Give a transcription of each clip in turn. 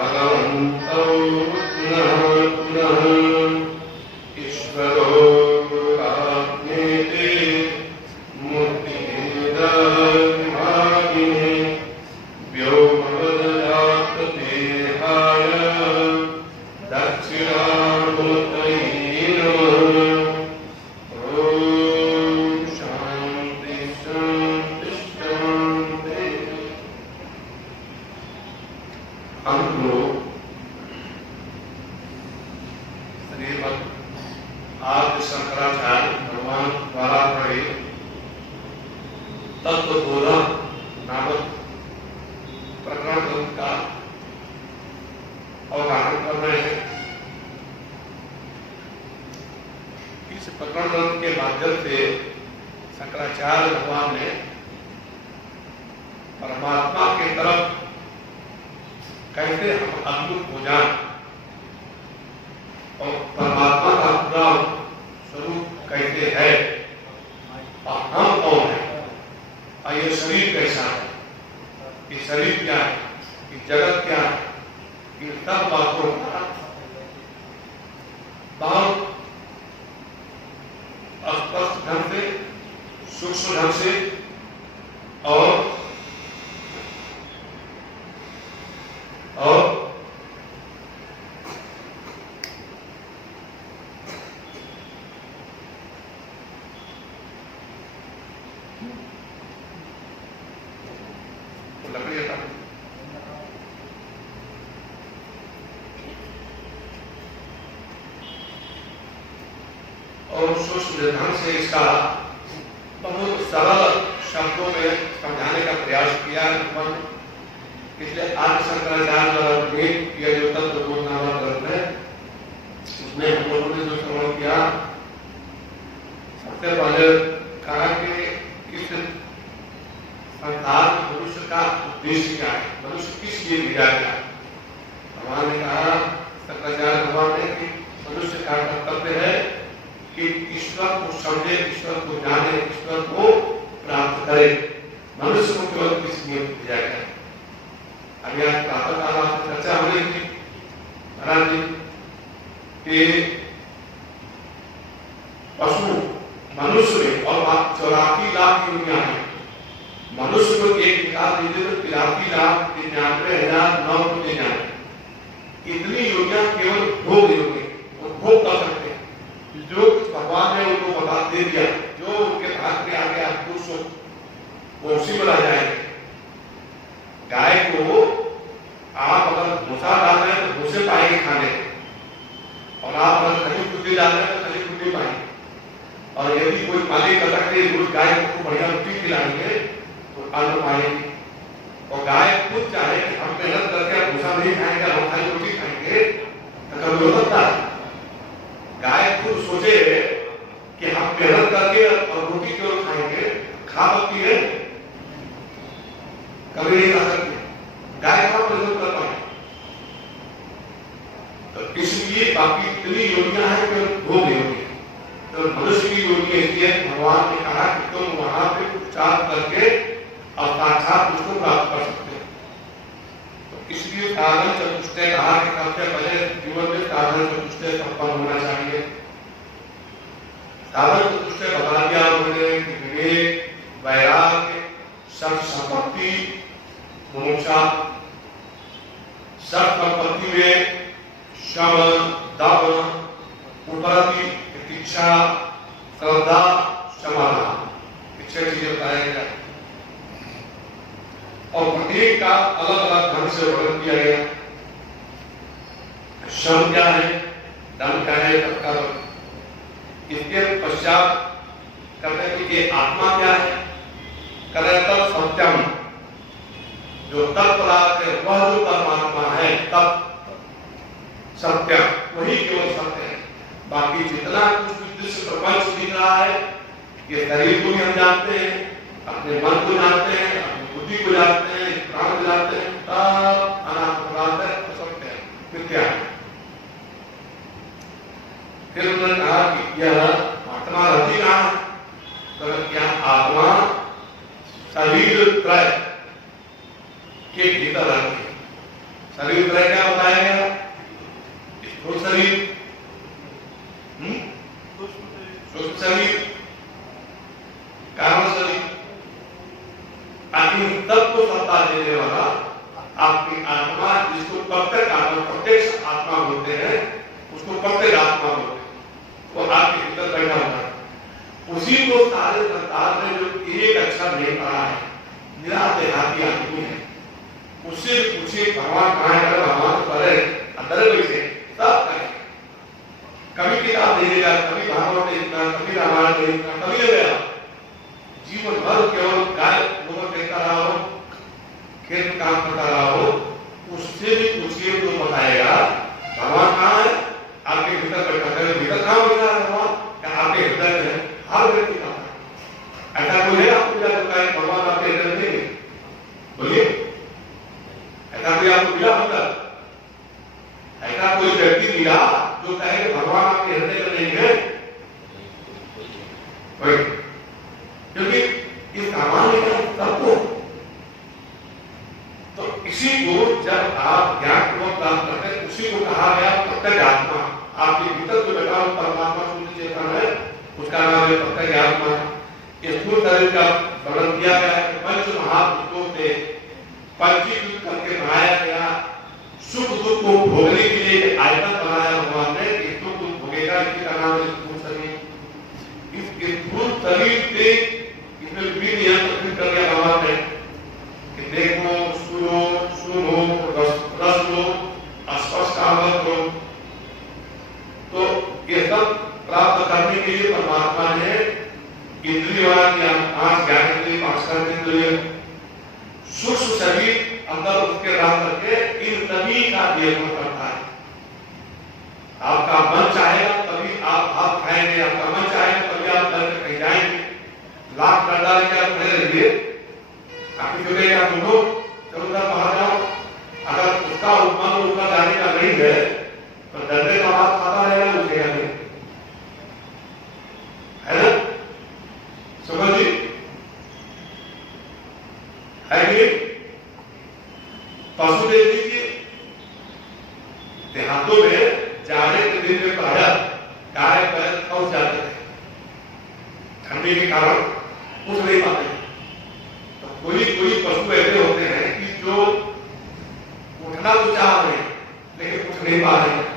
भगवन्तौ पुनः पुनः ईश्वरो गुरुरात्मेति मूर्तिभेदविभागिने व्योमवदव्याप्तदेहाय दक्षिणामूर्तये नमः। ॐ शान्ति शान्ति शान्ति। हम लोग श्रीमद् आदि शंकराचार्य भगवान द्वारा पढ़े तत्वबोधन नामक प्रकरण ग्रंथ का अवधारण कर रहे हैं। इस प्रकरण ग्रंथ के माध्यम से शंकराचार्य भगवान ने परमात्मा की तरफ कैसे हम अभिमुख हो जाएं और परमात्मा का पूरा स्वरूप कैसे है और हम कौन है और ये शरीर कैसा है, ये शरीर क्या है, ये जगत क्या है, ये सब बातों का बहुत स्पष्ट ढंग से सूक्ष्म ढंग से और लकड़ी था और सूक्ष्म ढंग से इसका बहुत सरल शब्दों में समझाने का प्रयास किया। इसलिए आदि शंकराचार्य द्वारा प्रयोग किया जो तत्वबोध नामक ग्रंथ है उसमें हम लोगों ने जो श्रवण किया, सबसे पहले कहा कि इस संसार में मनुष्य का उद्देश्य क्या है, मनुष्य किस लिए दिया गया। भगवान ने कहा, शंकराचार्य भगवान ने कि मनुष्य का कर्तव्य है कि ईश्वर को समझे, ईश्वर को जाने, ईश्वर को प्राप्त करे। मनुष्य को केवल किस लिए दिया गया। अभी आज प्रातः काल आपसे चर्चा हो रही थी महाराज जी कि पशु मनुष्य में और 84 लाख योनियां हैं। मनुष्य को एक निकाल दीजिए तो 83,93,999 इतनी योनियां केवल भोग योनि भोग कर सकते हैं। जो भगवान ने उनको बता दे दिया, जो उनके भाग में आगे आप खुश हो वो उसी में रह जाएंगे। गाय को आप अगर भूसा डाल रहे हैं तो भूसे पाएंगे खाने, और आप अगर खली खुदी डाल रहे हैं तो खली खुदी पाएंगे। और यदि कोई मालिक अटक के रोज गाय को बढ़िया रोटी खिलाएंगे तो अन्न पाएंगे। और गाय खुद चाहे कि हम मेहनत करके भूसा नहीं खाएंगे, हम खाली रोटी खाएंगे तो कभी हो सकता है। गाय खुद सोचे कि हम मेहनत करके और रोटी क्यों खाएंगे, खा सकती है, कभी नहीं खा सकती। गाय का प्रयोग कर पाए तो इसलिए बाकी इतनी योनियां हैं कि भोग योनि। तो मनुष्य की योनि इसलिए भगवान ने कहा कि तुम वहां पे उपचार करके और साक्षात उसको प्राप्त कर सकते हो। तो इसलिए साधन चतुष्टय कहा कि सबसे पहले जीवन में साधन चतुष्टय संपन्न होना चाहिए। साधन चतुष्टय बता दिया उन्होंने कि विवेक, वैराग्य, संपत्ति, मोक्षा। संपत्ति में शम, दम, उपरति, प्रतीक्षा, श्रद्धा, समाधान, 6 चीजें बताया गया और प्रत्येक का अलग अलग ढंग से वर्णन किया गया। शम क्या है, दम क्या है, तत्का। इसके पश्चात कहते हैं कि ये आत्मा क्या है, कहते तत् सत्यम, जो तत्पदार्थ है वह जो परमात्मा है तत् सत्य, वही केवल सत्य है। बाकी जितना कुछ दृश्य प्रपंच दिख रहा है ये शरीर को भी हम जानते हैं, अपने मन को जानते हैं, अपनी बुद्धि को जानते हैं, प्राण को जानते हैं, सब अनात्म पदार्थ है, सत्य है, मिथ्या है। फिर उन्होंने कहा कि यह आत्मा रहती कहाँ, तो क्या आत्मा शरीर त्रय के भीतर रहती है। शरीर तरह क्या बताया गया? स्थूल शरीर, सूक्ष्म शरीर, कारण शरीर। इन तब को सत्ता देने वाला आपकी आत्मा, जिसको प्रत्यक्ष आत्मा, प्रत्यक्ष आत्मा बोलते हैं, उसको प्रत्यक्ष आत्मा बोलते हैं, वो आपके भीतर बैठा हुआ है। उसी को सारे संसार में जो एक अक्षर नहीं पढ़ा है, निरा देहाती आदमी है, उससे पूछे भगवान कहाँ है? भगवान पर है, अंदर बैठे सब करें। कभी किताब नहीं लेगा, कभी भागवत नहीं लिखना, कभी रामायण नहीं लिखना, कभी नहीं गया। जीवन भर केवल गाय गोबर देखता रहा हो, खेत में काम करता रहा हो, उससे भी पूछिए तो बताएगा भगवान कहाँ है? आपके भीतर बैठा है। भीतर कहाँ बैठा है भगवान? क्या आपके हृदय में है? हर व्यक्ति का है। ऐसा कोई है आपको जाता है भगवान आपके हृदय में नहीं? बोलिए, ऐसा कोई आपको मिला? मतलब ऐसा कोई व्यक्ति मिला जो कहे कि भगवान आपके हृदय में नहीं है? क्योंकि इस सामान्य का सबको, तो इसी को जब आप ज्ञान पूर्वक प्राप्त करते हैं, उसी को कहा गया प्रत्यक्ष आत्मा। आपके भीतर जो बैठा हुआ परमात्मा शुद्ध चेतन है, उसका नाम है प्रत्यक्ष आत्मा। स्थूल शरीर का वर्णन किया गया है। पंच महाभूतों से पंचीकृत करके बनाया गया, सुख दुख को भोगने के लिए आयतन बनाया भगवान ने। सुख दुख भोगेगा, इसी का नाम है स्थूल शरीर। इस स्थूल शरीर से इसमें विभिन्न नियम कर दिया भगवान ने कि देखो, सुनो, रस लो, स्पर्श का अनुभव करो। तो ये सब प्राप्त करने के लिए परमात्मा ने इंद्रियों या 5 ज्ञानेंद्रिय, 5 कर्मेंद्रिय, सूक्ष्म शरीर अंदर उसके रह करके इन सभी का नियमन करता है। आपका मन चाहेगा तभी आप भात खाएंगे, आपका मन चाहेगा तभी आप घर से कहीं जाएंगे। लाख डंडा लेके आप खड़े रहिए, आपकी जो कहेगा सुनो चलो उधर बाहर जाओ, अगर उसका मन ऊपर जाने का नहीं है तो डंडे का बात खाता रहेगा, उठेगा नहीं, है ना? समझिए, है कि पशु देख लीजिए, देहातों में जाड़े के दिन में प्रायः गाय बैल फंस जाते थे, ठंडी के कारण उठ नहीं पाते। तो कोई पशु ऐसे होते हैं कि जो उठना तो चाह रहे हैं लेकिन उठ नहीं पा रहे हैं।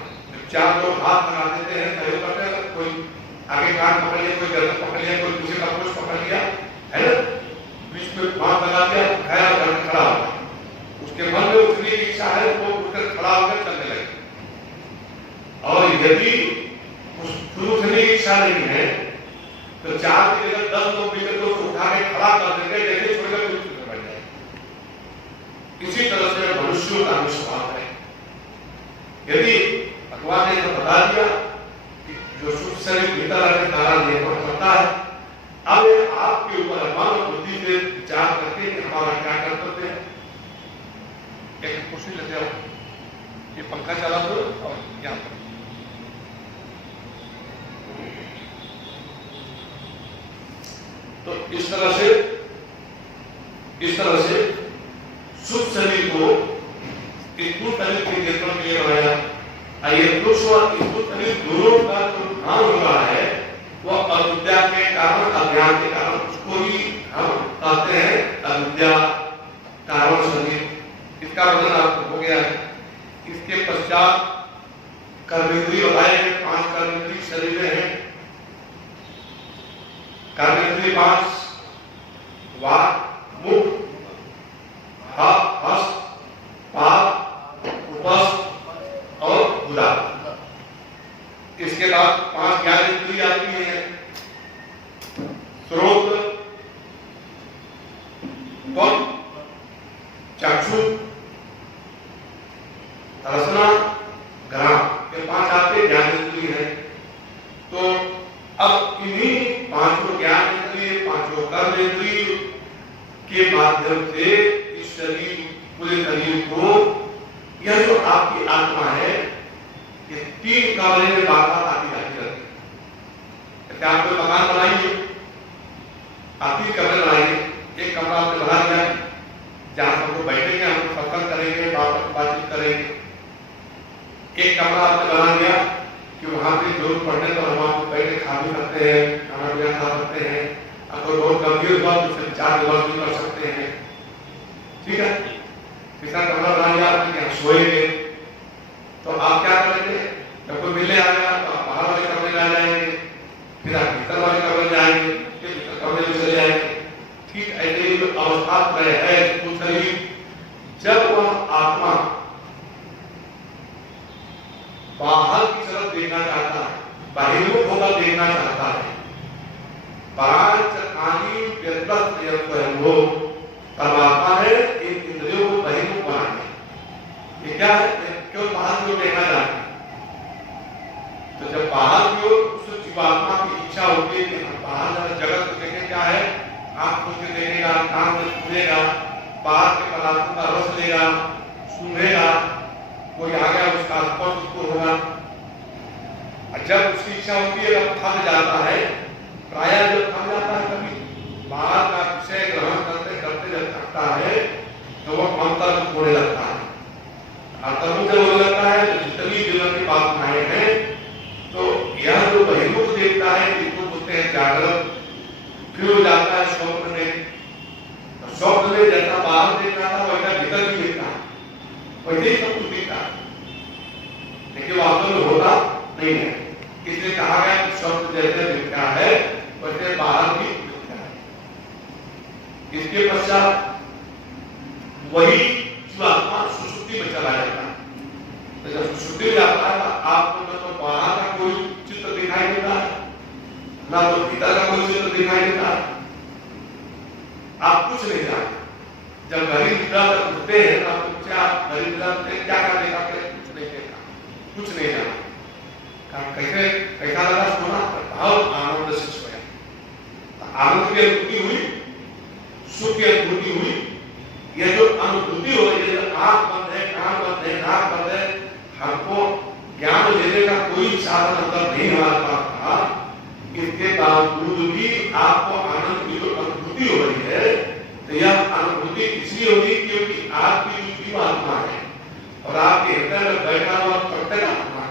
चार लोग हाथ लगा देते हैं, सहयोग करते हैं, कोई आगे कान पकड़ लिया, कोई गर्दन पकड़ लिया, कोई दूसरे का पुष्प पकड़ लिया, है ना? बीच में हाथ लगा दिया, उठाया और खड़ा हो गया। उसके मन में उठने की इच्छा है, वो उठकर खड़ा होकर चलने लगे। और यदि उठने की इच्छा नहीं है तो 4 की जगह 10 लोग मिलकर तो उठा के खड़ा कर देंगे, लेकिन छोड़कर कुछ बैठ जाए। इसी तरह से मनुष्यों का विश्वास है। यदि भगवान ने तो बता दिया कि जो सूक्ष्म शरीर भीतर रहने सारा निर्भर करता है, अब आपके ऊपर मन बुद्धि से विचार करके हमारा क्या कर्तव्य है। एक कुर्सी लेते आओ, ये पंखा चला दो और क्या तो इस तरह से सूक्ष्म शरीर को स्थूल शरीर के नियंत्रण के लिए बनाया। ये सूक्ष्म और स्थूल शरीर दोनों का जो ध्यान हो रहा है वह अविद्या के कारण, अज्ञान के कारण, उसको ही हम कहते हैं अविद्या कारण शरीर। इसका वर्णन आपको हो गया है। इसके पश्चात कर्मेंद्रिय बताए गए, 5 कर्मेंद्रिय शरीर में है। कर्मेंद्रिय 5 वाक, मुख, हस्त, पाद, उपस्थ और गुदा। इसके बाद 5 ज्ञानेंद्रिय आती है, श्रोत्र, त्वक, चक्षु, रसना, घ्राण, ये 5 आपके ज्ञानेंद्रिय है। तो अब इन्हीं 5 ज्ञानेंद्रिय, 5 कर्मेंद्रिय के माध्यम से इस शरीर, पूरे शरीर को, यह जो आपकी आत्मा है, ये 3 कमरे में बात आती जाती रहती है। क्या आप कोई मकान बनाइए, आप 3 कमरे बनाइए, एक कमरा आपने बना दिया, जहां सबको बैठेंगे, हम सत्संग करेंगे, बातचीत करेंगे। एक कमरा आपने बना दिया कि वहां पे जरूरत पड़ने पर हम आपको बैठे खा भी सकते हैं, खाना पीना खा सकते हैं, अगर बहुत गंभीर हुआ तो उससे विचार विमर्श भी कर सकते हैं, ठीक है। तीसरा कमरा बना दिया आपने कि हम सोएंगे, तो आप क्या करेंगे, जब कोई मिलने आएगा तो आप बाहर वाले कमरे में आ जाएंगे, फिर आप भीतर वाले कमरे में आएंगे, फिर भीतर कमरे में चले जाएंगे। ठीक ऐसे ही जो अवस्था है तो शरीर जब वह आत्मा बाहर की तरफ देखना चाहता है, बाहिर्मुख होकर देखना चाहता है, परमात्मा है इन इंद्रियों को बहिर्मुख बनाने। ये क्या है, क्यों बाहर की ओर देखना चाहते हैं। तो जब बाहर की ओर उस जीवात्मा की इच्छा होती है कि हम बाहर जगत को देखें, क्या है, आंख खोल के देखेगा, कान से सुनेगा, बाहर के पदार्थों का रस लेगा, सुनेगा, कोई आ गया उसका स्पर्श उसको होगा। जब उसकी इच्छा होती है, जब थक जाता है, प्रायः जब थक जाता है, कभी बाहर का विषय ग्रहण करते करते जब थकता है तो वह अंतर को छोड़ने लगता है। अंतर्मुख जब होने लगता है तो जितनी जीवन की वासनाएं हैं, तो यह जो बहिर्मुख देखता है इसको बोलते हैं जागृत। फिर हो जाता है स्वप्न में। स्वप्न में जैसा बाहर देख रहा था वैसा भीतर भी देखता है, वैसे ही सब कुछ दिखता है, लेकिन वास्तव में होता नहीं है। इसलिए कहा गया कि स्वप्न जैसे दिखता है वैसे बाहर भी दिखता है। इसके पश्चात वही जीवात्मा सुषुप्ति में चला जाता है। तो जब सुषुप्ति में जाता है आपको न तो बाहर का कोई चित्र दिखाई देता है, ना तो भीतर का कोई चित्र दिखाई देता है, आप कुछ नहीं जानते। जब गहरी निद्रा तक उठते हैं तो आपको क्या गहरी निद्रा में क्या कर देखा, कुछ नहीं देखा, कुछ नहीं जाना। कैसे कैसा लगा सोना, बहुत आनंद से सोया, आनंद की अनुभूति हुई, सुख की अनुभूति हुई। यह जो अनुभूति हो रही है, आंख बंद है, कान बंद है, नाक बंद है, हमको ज्ञान लेने का कोई साधन अंदर नहीं हमारे पास था, इसके बावजूद भी आपको आनंद की जो अनुभूति हो रही है, तो यह अनुभूति इसलिए होगी क्योंकि आपकी जो जीवात्मा है और आपके हृदय में बैठा हुआ प्रत्येक आत्मा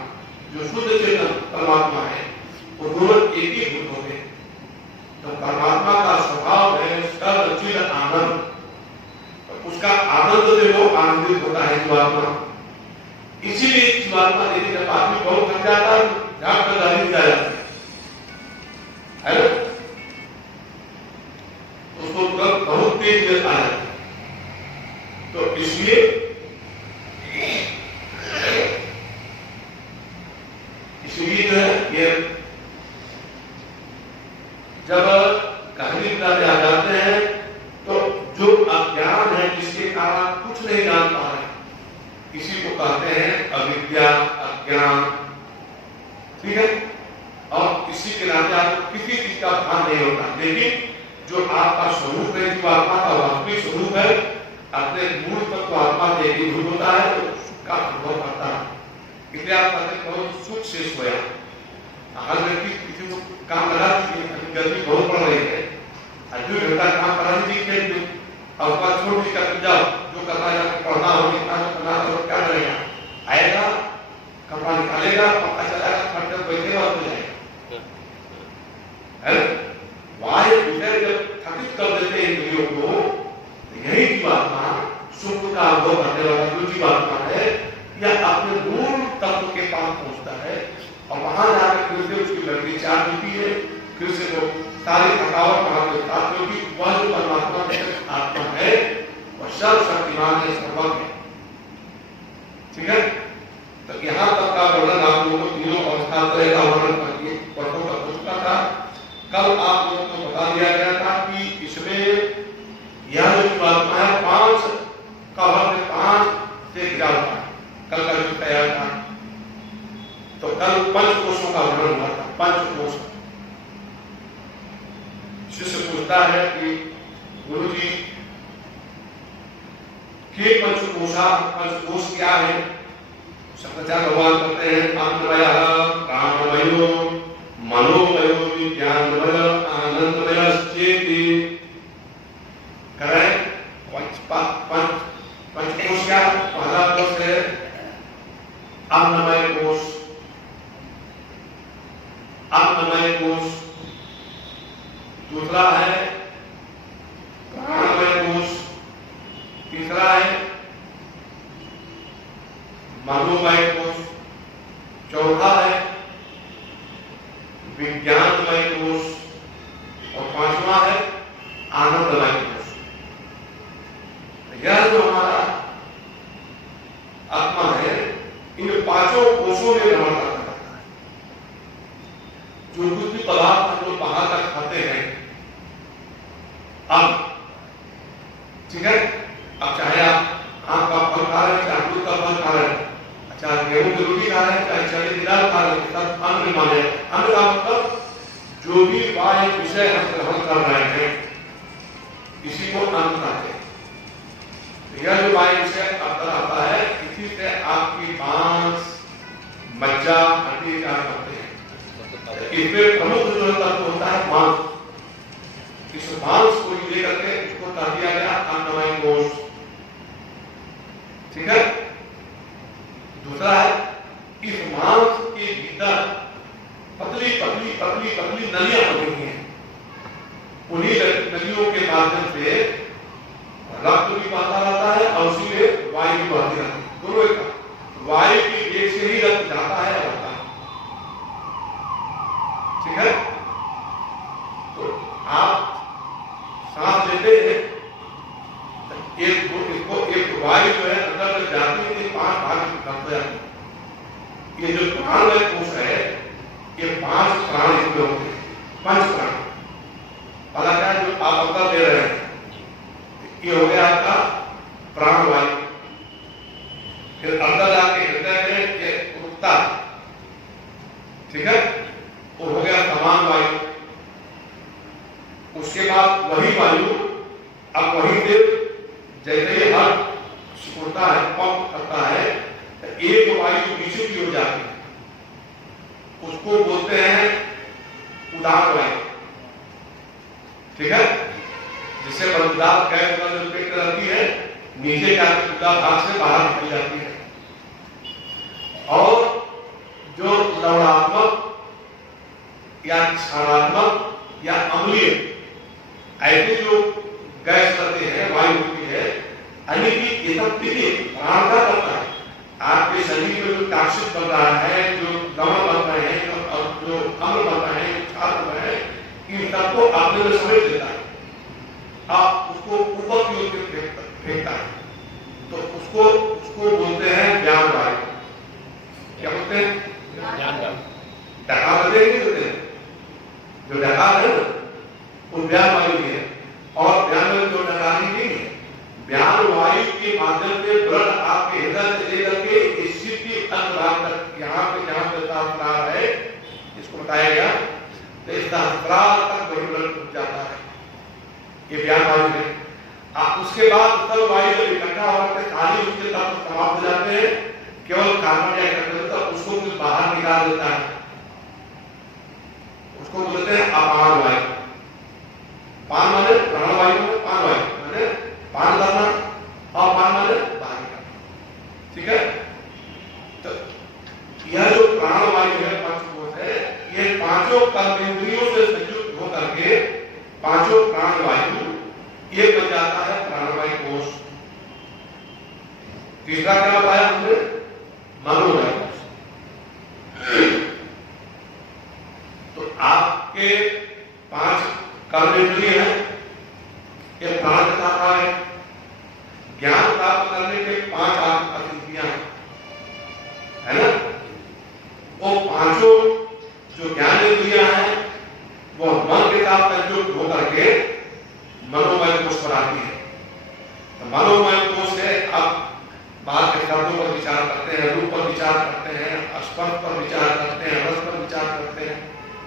जो शुद्ध चेतन परमात्मा है, वो दोनों एक ही भूत होते हैं। तो परमात्मा का स्वभाव है सर्वचिद आनंद, तो उसका आनंद से वो आनंदित होता है जीवात्मा। इसीलिए जीवात्मा देखिए जब आदमी बहुत थक जाता है झाड़ कर गाली जा जाती है ना, उसको बहुत तेज जल आ जाती है। तो इसलिए जो है ये जब गहरी निद्रा में आ जाते हैं तो जो अज्ञान है जिसके कारण कुछ नहीं जान पा रहे, इसी को कहते हैं अविद्या, अज्ञान, ठीक है। और इसी के नाते आपको किसी चीज का भान नहीं होता, लेकिन जो आपका स्वरूप है, जो आत्मा का वास्तविक स्वरूप है, अपने मूल तत्व आत्मा से एकीभूत होता है तो सुख का अनुभव करता है। इसलिए आप कहते हैं बहुत सुख से सोया। हर व्यक्ति किसी को काम करा दीजिए, गर्मी बहुत पड़ रही है, 2 घंटा काम करा दीजिए और उसका छोड़ दी कर जाओ, जो करना है पढ़ना हो, लिखना हो, करना हो, क्या करेगा, आएगा कपड़ा निकालेगा, पक्का चलाएगा, खट बैठेगा और हो जाएगा, है वायु विषय जब थकित कर देते हैं इंद्रियों को, यही जीवात्मा सुख का अनुभव करने वाला जो जीवात्मा है यह अपने मूल तत्व के पास पहुंचता है और वहां जाकर फिर से उसकी बैटरी चार्ज होती है, फिर से वो सारी थकावट वहां के साथ, क्योंकि वह जो परमात्मा का आत्मा है वह सर्वशक्तिमान है, सर्वज्ञ है, ठीक है। तो यहाँ तक का वर्णन आप लोगों को तीनों अवस्था का वर्णन करके परसों का हो चुका था। कल आप लोगों को बता दिया गया था कि इसमें यह जो जीवात्मा है 5 का वर्ग 5 से घिरा हुआ है। कल का जो तैयार था तो कल पंचकोशों का वर्णन हुआ था। पंचकोश शिष्य पूछता है कि गुरु जी के पंचकोश क्या है? शंकराचार्य भगवान कहते हैं अन्नमय, प्राणमयो, मनोमयो, विज्ञानमय, आनंदमय चेति। करें अन्नमय कोश, अन्नमय कोश। दूसरा है प्राणमय कोश। तीसरा है मनोमय कोश। चौथा है विज्ञानमय कोश और पांचवा है आनंदमय कोश। यह जो हमारा आत्मा है, इन पांचों कोशों में भ्रमण करता रहता है। जो कुछ भी पदार्थ हम लोग बाहर तक खाते हैं, अब ठीक है, अब चाहे आप आम का फल खा रहे हैं, चाहे दूध का फल खा रहे हैं, चाहे गेहूं की रोटी खा रहे हैं, चाहे चने की दाल खा रहे हैं, सब अन्न माने। अन्न का मतलब जो भी वायु विषय हम ग्रहण कर रहे हैं, इसी को अन्न कहते हैं। तो यह जो वायु विषय अंदर आता है, इसी से आपकी मांस, मज्जा, हड्डी तैयार करते हैं। इसमें प्रमुख जो तत्व होता है मांस। इस मांस को लेकर के इसको कह दिया गया अन्नमय कोश। ठीक है। दूसरा है इस मांस के भीतर पतली पतली पतली पतली नलियां बनी हैं। उन्हीं नलियों के माध्यम से रक्त भी बहता रहता है और उसी में वायु भी बहती रहती है। दोनों एक वायु की वेग से ही रक्त जाता है और आता है। ठीक है। तो आप सांस लेते हैं, एक वायु जो है अंदर में जाती है, 5 भाग में हो जाती है। ये जो प्राणमय कोश है, ये 5 प्राण इसमें होते हैं, 5 प्राण। पहला क्या है जो आप अंदर ले रहे हैं, ये हो गया आपका प्राणवायु। फिर अंदर जाके हृदय में ये रुकता, ठीक है, वो हो गया समान वायु। उसके बाद वही वायु अब वहीं से जैसे ही हार्ट सिकुड़ता है, पंप करता है, तो एक वायु नीचे की हो जाती है, उसको बोलते हैं उदार वायु। ठीक है। जिससे बलदार गैस जो पेट रहती है, नीचे का उदार भाग से बाहर निकल जाती है। और जो लवणात्मक या क्षारात्मक या अम्लीय ऐसे जो गैस करते हैं, वायु होती है, यानी कि ये सब चीजें प्राण का करता है। आपके शरीर में जो टॉक्सिक बन रहा है, जो लवण बन रहे हैं, जो अम्ल बन रहे हैं, क्षार बन रहे हैं, इन सबको अपने में समेट लेता है। आप उसको ऊपर की ओर फेंकता है, तो उसको बोलते हैं ज्ञान वायु। क्या बोलते हैं? ज्ञान वायु। डकार देते हैं, जो डकार है वो ज्ञान वायु है। और ज्ञान वायु जो डकारी नहीं है, ज्ञान वायु के माध्यम से ब्लड आपके हृदय से लेकर के इस शिर की अंतराल तक, यहाँ पे जहाँ पे सहस्त्रार है, इसको बताया गया, तो इस सहस्त्रार तक वही ब्लड पहुंच जाता है। ये ज्ञान वायु है। उसके बाद सब वायु जब इकट्ठा होकर खाली उसके तत्व समाप्त हो जाते हैं, केवल कार्बन डाइऑक्साइड होता है, उसको कुछ बाहर निकाल देता है, उसको बोलते हैं अपान वायु। पान माने प्राणवायु में, पान वायु माने पान करना, और पान माने बाहर निकालना। ठीक है। तो यह जो प्राणवायु है, पंचकोश है, ये पांचों कर्मेंद्रियों से संयुक्त होकर के पांचों प्राणवायु ये बन जाता है प्राणमय कोश। तीसरा क्या बताया हमने? मनोमय कोश। तो आपके 5 कर्मेंद्रिय हैं, ये प्राण के साथ आ गए। ज्ञान प्राप्त करने के 5 आपकी इंद्रियां हैं, है ना? वो पांचों जो ज्ञान इंद्रियां हैं, वो मन के साथ संयुक्त होकर के मनोमय कोश पर आती है। तो मनोमय कोश है, आप बाहर के शब्दों पर विचार करते हैं, रूप पर विचार करते हैं, स्पर्श पर विचार करते हैं, रस पर विचार करते हैं,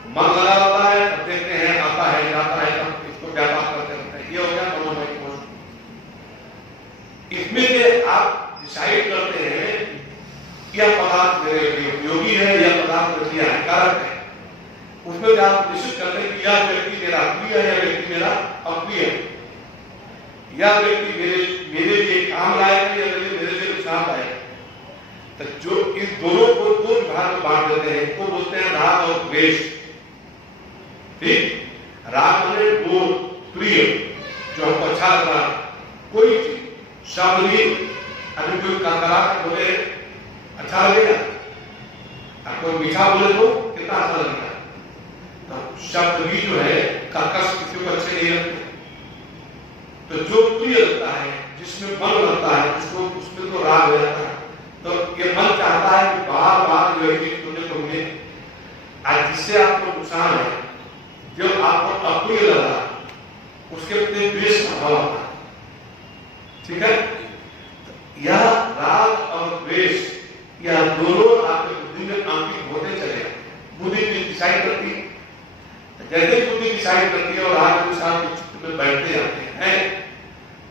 मन लगा रहता है, तब देखते हैं आता है जाता है, तब इसको व्यापार करते रहते हैं। ये हो गया मनोमय कोश। इसमें से आप डिसाइड करते हैं यह पदार्थ मेरे लिए उपयोगी है, यह पदार्थ मेरे लिए हानिकारक है। उसमें भी आप निश्चित करते हैं कि यह व्यक्ति मेरा प्रिय है, यह व्यक्ति मेरा अप्रिय है, यह व्यक्ति मेरे लिए काम लायक है या मेरे लिए नुकसानदायक है। तो जो इस दोनों को दो विभाग में बांट देते हैं, इनको बोलते हैं राग और द्वेष। ठीक, राग माने वो प्रिय, जो हमको अच्छा लग रहा, कोई चीज शब्द भी, अभी कोई करा बोले अच्छा लगेगा, कोई मीठा बोले तो कितना अच्छा लगेगा। तो शब्द भी जो है कर्कश किसी को अच्छे नहीं लगते। तो जो प्रिय लगता है, जिसमें मन लगता है, उसको उसमें तो राग हो जाता है। तो ये मन चाहता है कि बार बार जो है सुनने को मिले। आज जिससे आपको नुकसान है, जब आपको अप्रिय लगा, उसके प्रति द्वेष का भाव आता है। ठीक है, यह राग और द्वेष, यह दोनों आपके बुद्धि में आंतरिक होते चले। बुद्धि डिसाइड करती है, जैसे बुद्धि डिसाइड करती है और राग के साथ चित्त में बैठते जाते हैं।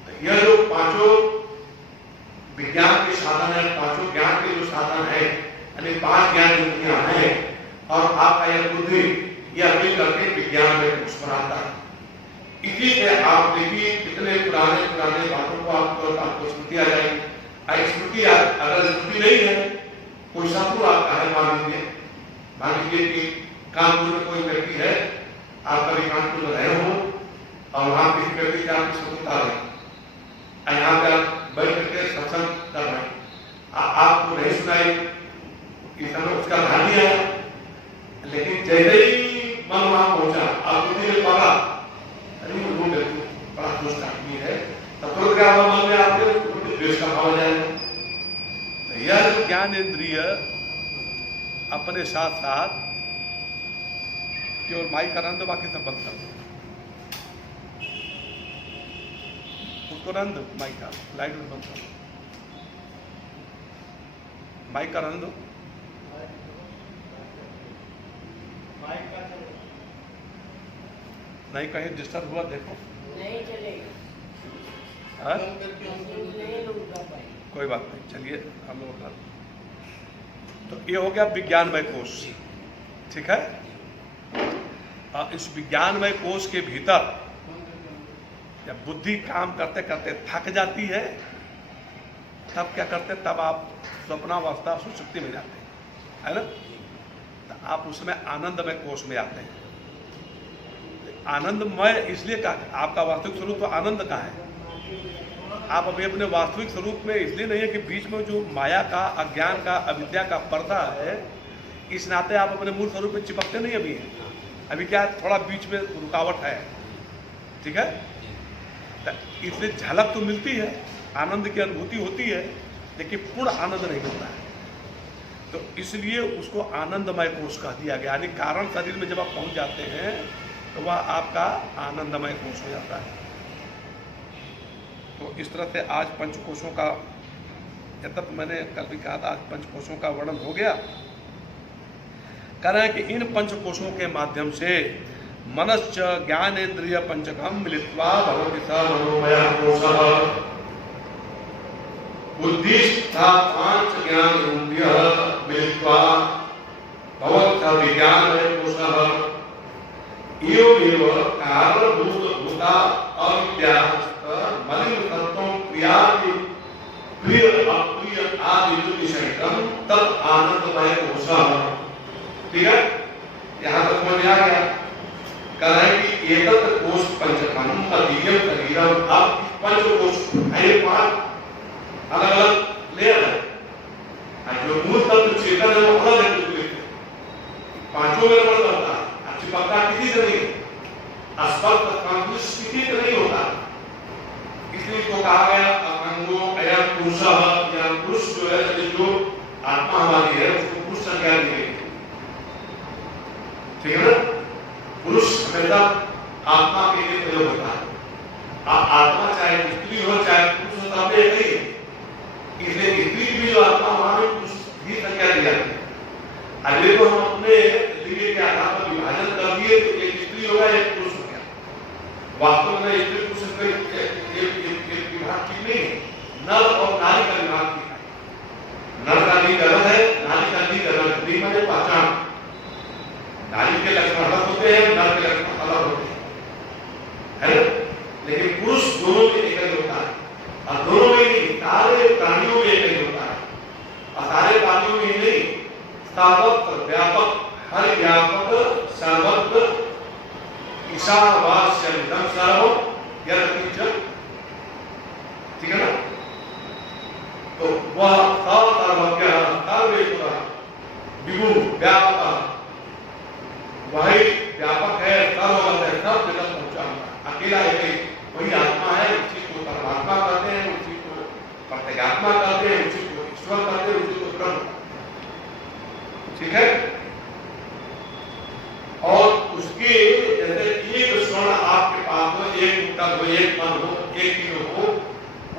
तो यह जो पांचों विज्ञान के साधन है, पांचों ज्ञान के जो साधन है, यानी 5 ज्ञान इंद्रियां हैं, और आपका यह बुद्धि, यह मिल करके विज्ञान में कुछ बनाता है। इसी से आप देखिए कितने पुराने पुराने बातों को आपको स्मृति आ जाएगी। स्मृति अगर स्मृति नहीं है, कोई शत्रु आपका है, मान लीजिए कि कानपुर में कोई व्यक्ति है, आप कभी कानपुर में रहे हो और वहां किसी व्यक्ति से आपकी शत्रुता रही, यहाँ पे आप बैठ करके सत्संग कर रहे हैं, आपको नहीं सुनाई, इस समय उसका ध्यान नहीं आया, लेकिन जैसे ही मन वहां पहुंचा, आप बुद्धि में पाला, अरे वो व्यक्ति बड़ा दुष्ट आदमी है, तब तो क्या हुआ मन में आपके द्वेष का भाव जाएगा। तो यह ज्ञान इंद्रिय अपने साथ साथ केवल माइक का रंध, बाकी सब बंद कर दो, उसको रंध, माइक का लाइट में बंद कर दो, माइक का रंध दो, नहीं कहीं डिस्टर्ब हुआ देखो, नहीं चलेगा, कोई बात नहीं, चलिए हम लोग कर। तो ये हो गया विज्ञानमय कोश। ठीक है, इस विज्ञानमय कोश के भीतर जब बुद्धि काम करते करते थक जाती है, तब क्या करते, तब आप स्वप्नावस्था सुषुप्ति में जाते हैं, है ना। तो आप उसमें आनंदमय कोश में आते हैं। आनंदमय इसलिए कहा, आपका वास्तविक स्वरूप तो आनंद का है। आप अभी अपने वास्तविक स्वरूप में इसलिए नहीं है कि बीच में जो माया का, अज्ञान का, अविद्या का पर्दा है, इस नाते आप अपने मूल स्वरूप में चिपकते नहीं अभी हैं। अभी क्या थोड़ा बीच में रुकावट है। ठीक है, इसलिए झलक तो मिलती है, आनंद की अनुभूति होती है, लेकिन पूर्ण आनंद नहीं मिलता है। तो इसलिए उसको आनंदमय कोश कह दिया गया। यानी कारण शरीर में जब आप पहुंच जाते हैं तो वह आपका आनंदमय कोश हो जाता है। तो इस तरह से आज पंचकोशों का, जब तक मैंने कल भी कहा था, आज पंचकोशों का वर्णन हो गया। कह रहे हैं कि इन पंचकोशों के माध्यम से मनश्च ज्ञानेन्द्रिय पंचकम मिलित्वा भवति स मनोमयः कोशः। बुद्धिस्था पांच ज्ञान इंद्रियः मिलित्वा भवति स विज्ञानमय कोशः। एवमेव कारणभूत भूता अविद्या मलिन तत्वों क्रियादि प्रिय अप्रिय आदि विषयकम तद आनंदमय कोशः। ठीक है, यहाँ तक समझ आ गया। कह रहे हैं कि एतत् कोश पंचकम तदीयम शरीरम। अब पंचकोश है, 5 अलग अलग लेयर है, जो मूल तत्व चेतन है वो अलग है, पांचों में अलग होता है। अच्छी पक्का किसी से नहीं, स्पर्श स्पर्श किसी से नहीं होता, इसलिए इसको कहा गया अकंगो अयम पुरुषः। या पुरुष जो है, जो आत्मा हमारी है, उसको पुरुष संज्ञा दी गई। ठीक है ना, पुरुष हमेशा आत्मा के लिए प्रयोग होता है। आत्मा चाहे स्त्री हो चाहे पुरुष हो, सब एक ही है। इसलिए स्त्री की भी जो आत्मा वहां में पुरुष ही संज्ञा दी जाती है। अगले को हम अपने लिंग के आधार पर विभाजन कर दिए तो एक स्त्री होगा एक पुरुष हो गया। वास्तव में स्त्री पुरुष का विभाग ठीक नहीं है, नर और नारी का विभाग ठीक है। नर का लिंग अलग है, नारी का लिंग अलग है। लिंग माने पहचान, नारी के लक्षण अलग होते हैं, नर के लक्षण अलग होते हैं, है ना। लेकिन पुरुष दोनों में एक ही होता है, और दोनों में ही सारे प्राणियों में एक ही होता है। और सारे सर्वत्र व्यापक, हर व्यापक, सर्वत्र, ईशावास्यमिदं सर्वं यत्किंचन, ठीक है ना? तो वह सर्वज्ञ, सर्वेश्वर, विभु, व्यापक, वही व्यापक है, सर्वगत है, सब जगत पहुंचा हुआ, अकेला एक वही आत्मा है। उसी को परमात्मा कहते हैं, उसी को प्रत्यगात्मा कहते हैं, उसी को ईश्वर कहते हैं, उसी को ब्रह्म, ठीक है? और उसके जैसे एक स्वर्ण आपके पास हो, एक उत्तर हो, एक मन हो, एक किलो हो,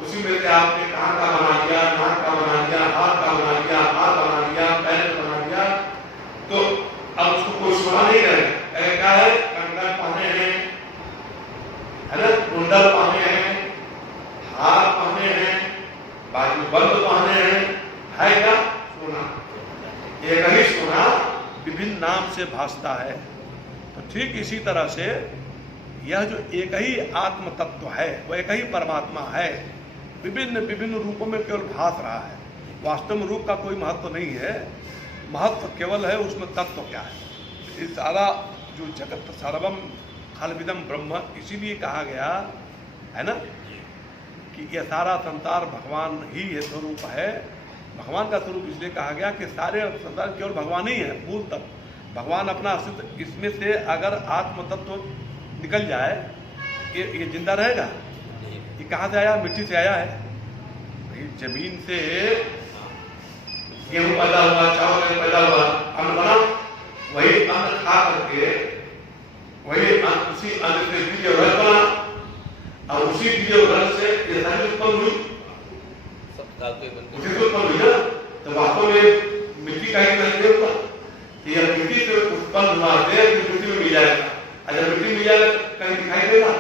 उसी में से आपने कान का बना लिया, नाक का बना लिया, हाथ का बना लिया, हाथ बना लिया, पैर का बना लिया, तो अब उसको कोई स्वर्ण नहीं रहेगा। क्या है? कंगन पहने हैं, है ना, कुंडल पहने हैं, हार पहने हैं, बाजू बंद पहने हैं, है क्या? सोना। एक ही सोना विभिन्न नाम से भासता है। तो ठीक इसी तरह से यह जो एक ही आत्म तत्व है, वह एक ही परमात्मा है, विभिन्न विभिन्न रूपों में केवल भास रहा है। वास्तव में रूप का कोई महत्व नहीं है, महत्व केवल है उसमें तत्व क्या है। इस सारा जो जगत सर्वम खलविदम ब्रह्म, इसीलिए कहा गया है ना कि यह सारा संसार भगवान ही ये स्वरूप है। भगवान का स्वरूप इसलिए कहा गया कि सारे संसार केवल भगवान ही है, मूल तत्व भगवान अपना अस्तित्व। इसमें से अगर आत्म तत्व निकल जाए, ये जिंदा रहेगा? ये कहाँ से आया? मिट्टी से आया है। जमीन से गेहूं पैदा हुआ, चावल पैदा हुआ, अन्न बना, वही अन्न खा करके वही अन्न, उसी अन्न से बीज रस बना, और उसी बीज रस से ये सारी उत्पन्न हुई, उसी से उत्पन्न हुई ना। तो वास्तव में मिट्टी का ही नहीं होता, यह मिट्टी से उत्पन्न हुआ है, मिट्टी में मिल जाएगा। अगर मिट्टी मिल जाएगा कहीं दिखाई देगा?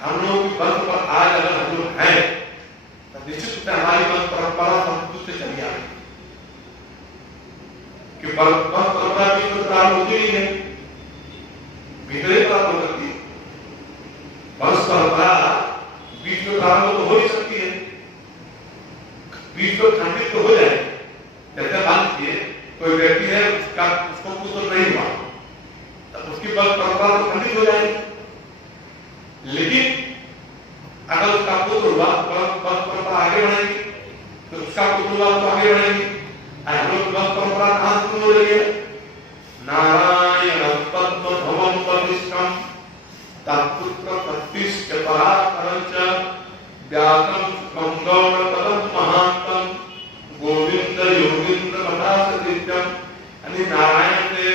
हम लोग की वंश पर आज अगर हम लोग हैं तो निश्चित रूप से हमारी वंश परंपरा संस्कृत से चली आ रही कि वंश परंपरा बीच में प्रारंभ होती नहीं है, भीतर प्रारंभ हो सकती है। वंश परंपरा बीच में प्रारंभ तो हो ही सकती है, बीच में खंडित तो हो जाए। जैसे मान लीजिए कोई व्यक्ति है, उसको पुत्र नहीं हुआ, तो उसकी वंश परंपरा तो खंडित हो जाएगी। लेकिन अगर उसका पुत्र हुआ तो वंश परंपरा आगे बढ़ेगी, तो उसका पुत्र हुआ तो आगे बढ़ेगी। हम लोग वंश परंपरा कहां शुरू हो रही है? नारायण पद्मभवम वरिष्ठम तत्पुत्र प्रतिष्ठ परात्परञ्च व्यासं मंगल पदम महात्म गोविंद योगिंद्र मदासदित्यम। यानी नारायण से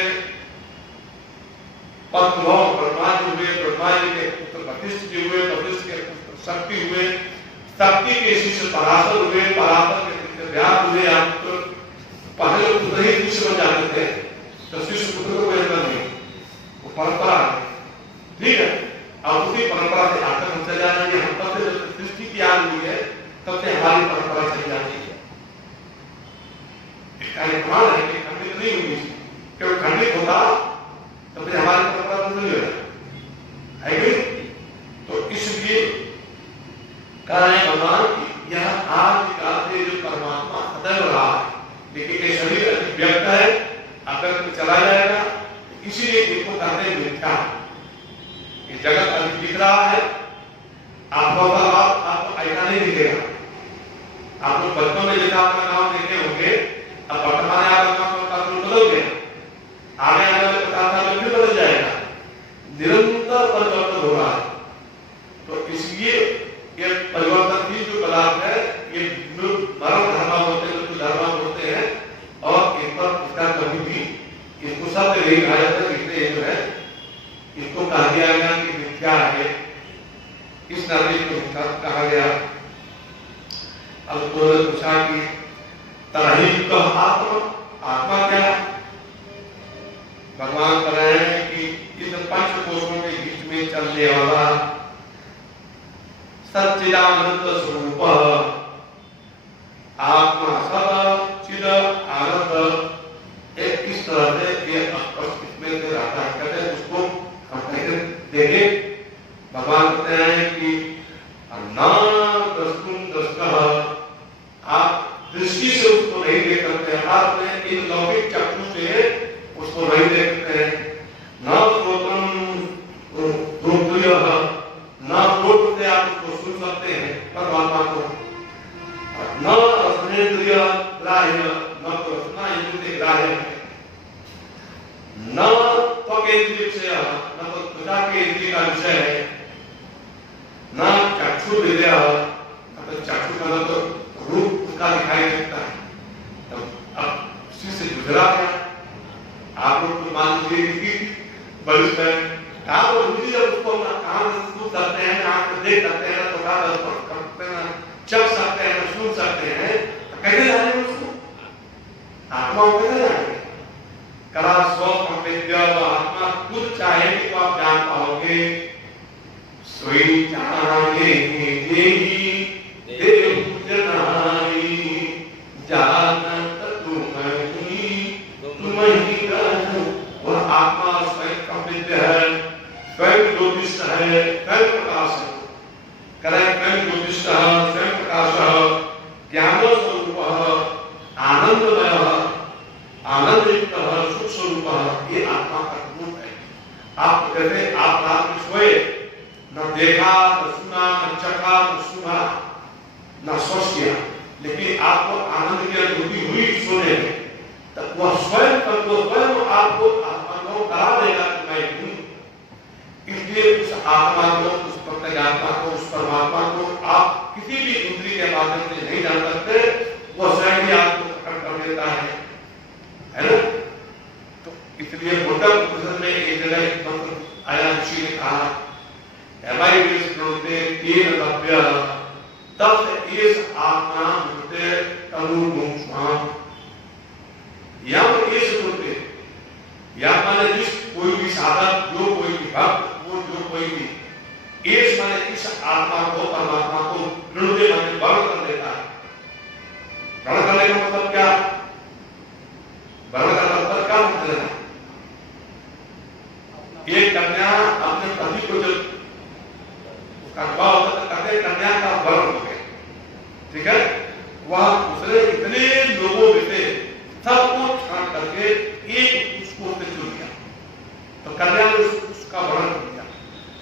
पद्मभव ब्रह्मा जी हुए, ब्रह्मा जी के पुत्र वशिष्ठ जी हुए, वशिष्ठ के पुत्र शक्ति हुए, शक्ति के शिष्य पराशर हुए, पराशर के शिष्य व्यास हुए। आप तो पहले पुत्र ही शिष्य बन जाते थे, तो शिष्य पुत्र को कोई अंतर नहीं, वो परंपरा है, ठीक है। अब उसी परंपरा से आकर हम चले जाना है। हम तब से जब सृष्टि की आ रही है तब से हमारी परंपरा चली जाती है। इसका एक प्रमाण है कि खंडित नहीं हुई, क्योंकि खंडित होता तो फिर हमारी परंपरा तो नहीं होगा, है कि? तो इसलिए कह रहे भगवान यह आज काल से जो परमात्मा सदैव रहा है, लेकिन ये शरीर व्यक्त है, अगर चला जाएगा, इसीलिए इसको कहते हैं मिथ्या। ये जगत अभी दिख रहा है, आपको ऐसा नहीं दिखेगा। आप लोग बचपन में जैसा अपना गाँव देखे होंगे, अब वर्तमान में आपका गाँव बदल गया, आने आने वाले 50 साल में फिर बदल जाएगा। निरंतर परिवर्तन हो रहा है। तो इसलिए ये परिवर्तनशील जो पदार्थ है, ये मरण धर्म होते हैं, जो धर्म होते हैं, और इस पर इसका कभी भी इसको सब नहीं कहा जाता। इसलिए जो है इसको कहा गया कि मिथ्या है, इस नाते को मिथ्या कहा गया। अब तो पूछा कि तरही तो आत्मा क्या है? भगवान कह रहे हैं कि इस पंच कोशों के बीच में चलने वाला सच्चिदानंद स्वरूप आत्मा सदा चिद आनंद, एक इस तरह से ये स्पष्ट इसमें से लौकिक चक्षु से उसको नहीं देखते हैं, न श्रोत्रम श्रोत्रियः, न श्रोत्र से आप उसको सुन सकते हैं परमात्मा को, न रसनेन्द्रिय ग्राह्य, न तो रसना इंद्रिय ग्राह्य है, न त्वक इंद्रिय विषय, न तो त्वचा के इंद्रिय का विषय है, न चक्षु विषय, न तो चक्षु का तो रूप उसका दिखाई देता है। तो अब से गुजरा गया, आप लोग तो मान लीजिए कि बरिश में आप बुद्धि जब उसको अपना काम सुन सकते हैं, आंख से देख सकते हैं, तो काम करते हैं, चख सकते हैं, सुन सकते हैं, तो कैसे जानेंगे उसको? आत्मा को कैसे जानेंगे? कला स्व संवेद्य, आत्मा खुद चाहेगी तो आप जान पाओगे। सोई जाने देही देव जनाई, जानत तुम ही जानो। और आत्मा स्वयं संवेद्य है, स्वयं ज्योतिष है, स्वयं प्रकाश है। करें स्वयं ज्योतिष, स्वयं प्रकाश, ज्ञान स्वरूप, आनंदमय, आनंदयुक्त, सुख स्वरूप, ये आत्मा का रूप है। आप कहते आप रात में सोए, न देखा, न सुना, न चखा, न सुना, न स्पर्श किया, लेकिन आपको आनंद की अनुभूति हुई सोने में, तब वह स्वयं आपको अनुभव करा देगा कि मैं हूं। इसलिए उस आत्मा को, उस प्रत्यगात्मा को, उस परमात्मा को आप किसी भी इंद्रिय के माध्यम से नहीं जान सकते, वह स्वयं ही आपको प्रकट कर देता है ना? तो इसलिए बुद्ध उपनिषद में एक जगह एक मंत्र आया, ऋषि ने कहा, हमारे तीन लभ्य तब इस आत्मा मृत्य तनु मुक्ष्माम, यम इस मृत्य, या माने जिस कोई भी साधक, जो कोई भी भक्त, वो जो कोई भी इस माने इस आत्मा को, परमात्मा को हृदय माने वर्ण कर देता है। वर्ण करने का मतलब क्या? वर्ण का मतलब क्या मतलब है? एक कन्या अपने पति को जब उसका विवाह होता है, कहते कन्या का वर्ण हो गया, ठीक है? वह दूसरे इतने लोगों में से सबको छान करके एक उसको चुन लिया, तो कन्या ने उसका वर्ण कर दिया।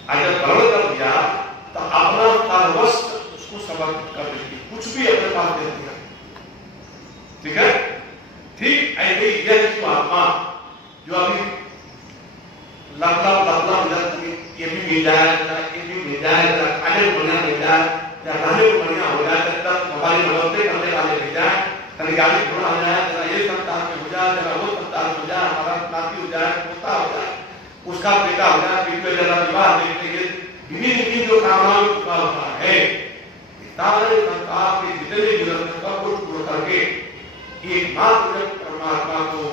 अगर वर्ण कर दिया तो अपना सर्वस्व उसको समर्पित कर देती, कुछ भी अपने पास दे दिया, ठीक है? ठीक ऐसे यह आत्मा जो अभी ये भी मिल जाएगा, ये भी मिल जाएगा, खाने को बढ़िया मिल जाए, या रहने को बढ़िया हो जाए, तब हमारे नमस्ते करने वाले मिल जाए, कभी गाड़ी घोड़ा हो जाए, जरा ये संतान में हो जाए, जरा वो संतान हो जाए, हमारा नाती हो जाए, पोता हो जाए, उसका बेटा हो जाए, फिर जरा विवाह देखते हैं, विभिन्न जो कामनाएं उसका होता है, सारे संसार के जितने भी जरूरत है सब कुछ पूरा करके एकमात्र परमात्मा को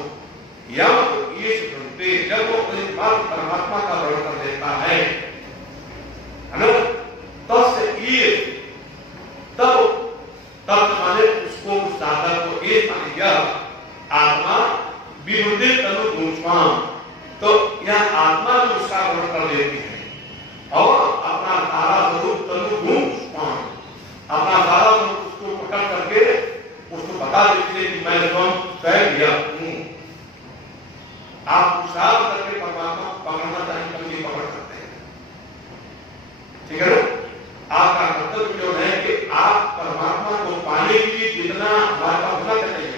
यम ये सुनते, जब वो एकमात्र परमात्मा का वर्ण कर देता है ना, तब माने उसको, उस साधक को एक माने यह आत्मा विरुद्ध तनु गुंचवाम, तो यह आत्मा जो उसका वर्ण कर देती है और अपना सारा स्वरूप तनु गुंचवाम, अपना सारा स्वरूप उसको प्रकट करके उसको बता देती है कि मैं स्वयं यह हूं। आप उत्साह करके परमात्मा को पकड़ना चाहिए, कभी पकड़ सकते हैं, ठीक है ना? आपका कर्तव्य जो है कि आप परमात्मा को पाने के लिए जितना हमारे पास होना चाहिए,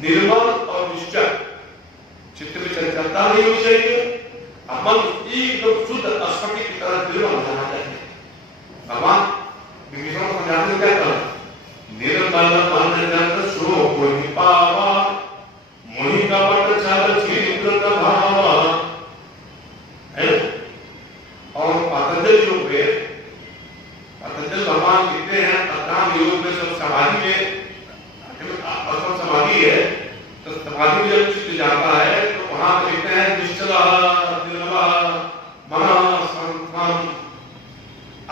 निर्मल और निश्चल चित्त में चंचलता नहीं होनी चाहिए, मन एकदम शुद्ध स्फटिक की तरह निर्मल हो जाना चाहिए। भगवान विभीषण को समझाते क्या कर, निर्मल मन जन सो कोई पावा, मोहि कपट छल छिद्र भावा, है? और पतंजलि योग में, पतंजलि भगवान लिखते हैं अष्टांग योग में, सब समाधि में, सब समाधि है, तो समाधि में जब चित्त जाता है तो वहां लिखते हैं निश्चल निर्मल मन संतम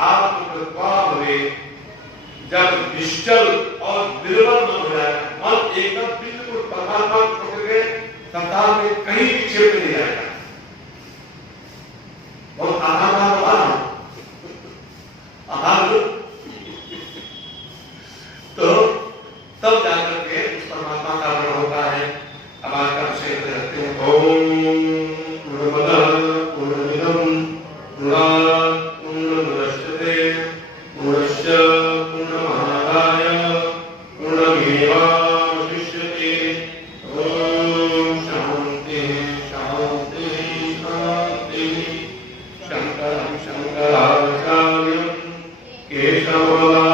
आत्मकृपा भवे। जब निश्चल और निर्मल मन हो जाएगा, मन एकदम बिल्कुल परमात्मा को छोड़ के संसार में कहीं भी क्षेत्र नहीं जाएगा, बहुत आधार तो तब जाकर के उस परमात्मा का वर्ण होता है। ओम पूर्णमदः पूर्णमिदं पूर्णात् पूर्णमुदच्यते पूर्णस्य पूर्णमादाय पूर्णमेवावशिष्यते। ओम शांति शांति शांति। शंकरं शंकराचार्यं केशवम्